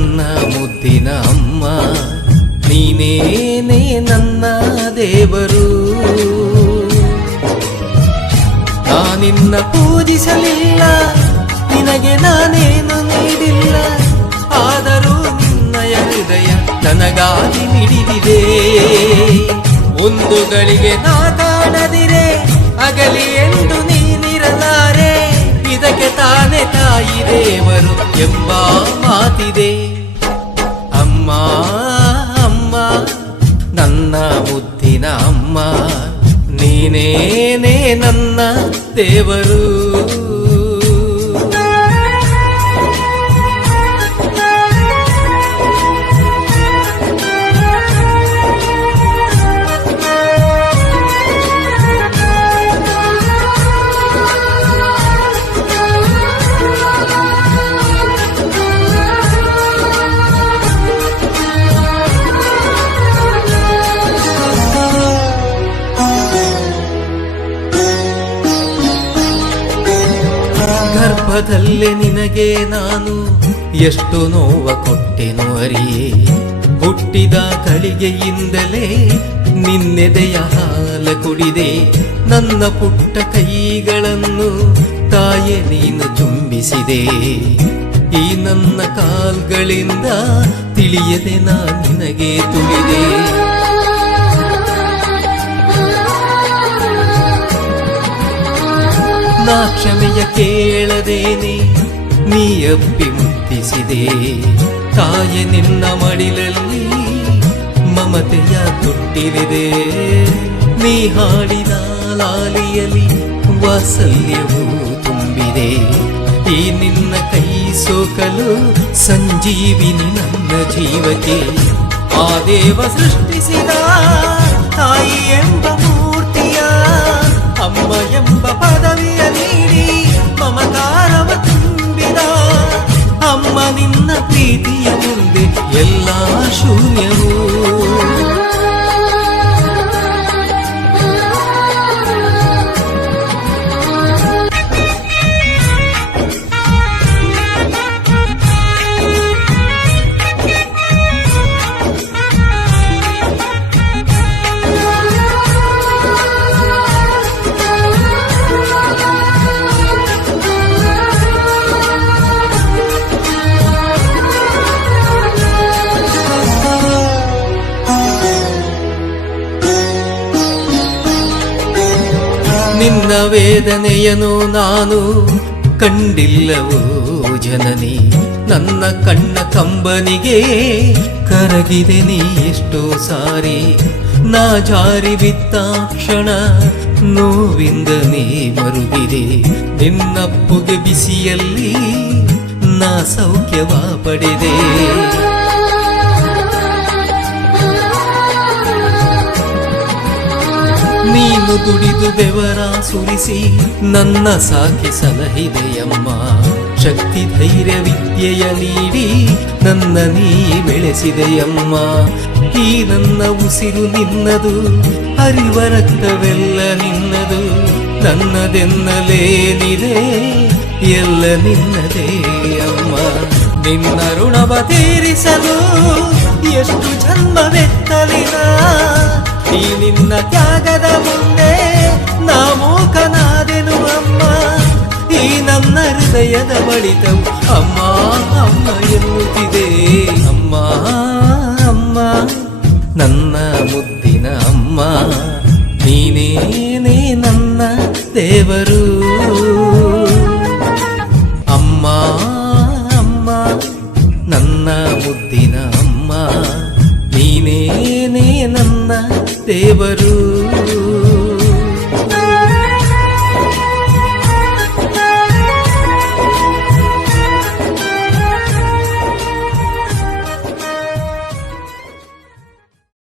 ನನ್ನ ಮುದ್ದಿನ ಅಮ್ಮ, ನೀನೇನೇ ನನ್ನ ದೇವರು. ನಾನಿನ್ನ ಪೂಜಿಸಲಿಲ್ಲ, ನಿನಗೆ ನಾನೇನು ನೀಡಿಲ್ಲ, ಆದರೂ ನಿನ್ನಯ ಹೃದಯ ನನಗಾಗಿ ಮಿಡಿದಿದೆ. ಒಂದು ಗಳಿಗೆ ನಾ ಕಾಣದಿರೆ ಅಗಲಿ ಎಂದು ನೀನಿರಲಾರೆ, ಇದಕ್ಕೆ ತಾನೇ ತಾಯಿ ದೇವರು ಎಂಬ ಮಾತಿದೆ. ಅಮ್ಮ ಅಮ್ಮ ನನ್ನ ಮುದ್ದಿನ ಅಮ್ಮ, ನೀನೇನೇ ನನ್ನ ದೇವರು. ಗರ್ಭದಲ್ಲೇ ನಿನಗೆ ನಾನು ಎಷ್ಟು ನೋವ ಕೊಟ್ಟೆನು ಅರಿಯೇ. ಹುಟ್ಟಿದ ಗಳಿಗೆಯಿಂದಲೇ ನಿನ್ನೆದೆಯ ಹಾಲ ಕುಡಿದೆ. ನನ್ನ ಪುಟ್ಟ ಕೈಗಳನ್ನು ತಾಯೆ ನೀನು ಚುಂಬಿಸಿದೆ. ಈ ನನ್ನ ಕಾಲ್ಗಳಿಂದ ತಿಳಿಯದೆ ನಾ ನಿನಗೆ ತುಳಿದೆ. ನಾ ಕ್ಷಮೆಯ ಕೇಳದೇನೆ ನೀ ಅಪ್ಪಿ ಮುತ್ತಿಸಿದೆ. ತಾಯಿ ನಿನ್ನ ಮಡಿಲಲ್ಲಿ ಮಮತೆಯ ತೊಟ್ಟಿಲಿದೆ. ನೀ ಹಾಡಿದ ಲಾಲಿಯಲ್ಲಿ ವಾತ್ಸಲ್ಯವೂ ತುಂಬಿದೆ. ಈ ನಿನ್ನ ಕೈ ಸೋಕಲು ಸಂಜೀವಿನಿ ನನ್ನ ಜೀವಕ್ಕೆ. ಆ ದೇವ ಸೃಷ್ಟಿಸಿದ ತಾಯಿ ಎಂಬ ಮೂರ್ತಿಯ ಅಮ್ಮ ಎಂಬ ಪದವಿಯ ನೀಡಿ ಮಮಕಾರವ ತುಂಬಿದ. ಅಮ್ಮ ನಿನ್ನ ಪ್ರೀತಿಯ ಮುಂದೆ ಎಲ್ಲ ಶೂನ್ಯವೂ. ನಿನ್ನ ವೇದನೆಯನು ನಾನು ಕಂಡಿಲ್ಲವೋ ಜನನಿ. ನನ್ನ ಕಣ್ಣ ಕಂಬನಿಗೆ ಕರಗಿದೆ ನೀ ಎಷ್ಟೋ ಸಾರಿ. ನಾ ಜಾರಿ ಬಿದ್ದ ಕ್ಷಣ ನೋವಿಂದ ನೀ ಮರುಗಿದೆ. ನಿನ್ನಪ್ಪುಗೆ ಬಿಸಿಯಲ್ಲಿ ನಾ ಸೌಖ್ಯವ ಪಡೆದೆ. ನೀನು ದುಡಿದು ಬೆವರ ಸುರಿಸಿ ನನ್ನ ಸಾಕಿ ಸಲಹಿದೆಯಮ್ಮ. ಶಕ್ತಿ ಧೈರ್ಯ ವಿದ್ಯೆಯ ನೀಡಿ ನನ್ನ ನೀ ಬೆಳೆಸಿದೆಯಮ್ಮ. ಈ ನನ್ನ ಉಸಿರು ನಿನ್ನದು, ಹರಿವ ರಕ್ತವೆಲ್ಲ ನಿನ್ನದು. ನನ್ನದೆನ್ನಲೇನಿದೆ ಎಲ್ಲ ನಿನ್ನದೇ ಅಮ್ಮ. ನಿನ್ನ ಋಣವ ತೀರಿಸಲು ಎಷ್ಟು ಜನ್ಮವೆತ್ತಲಿನ. ಈ ನಿನ್ನ ತ್ಯಾಗದ ಮುಂದೆ ನಾ ಮೂಕನಾದೆನು ಅಮ್ಮ. ಈ ನನ್ನ ಹೃದಯದ ಬಳಿತವು ಅಮ್ಮ ಅಮ್ಮ ಎನ್ನುತ್ತಿದೆ. ಅಮ್ಮ ಅಮ್ಮ ನನ್ನ ಮುದ್ದಿನ ಅಮ್ಮ, ನೀನೇನೇ ನನ್ನ ದೇವರು. ಅಮ್ಮ ಅಮ್ಮ ನನ್ನ ಮುದ್ದಿನ ಅಮ್ಮ, ನೀನೇನೇ ನನ್ನ ದೇವರು.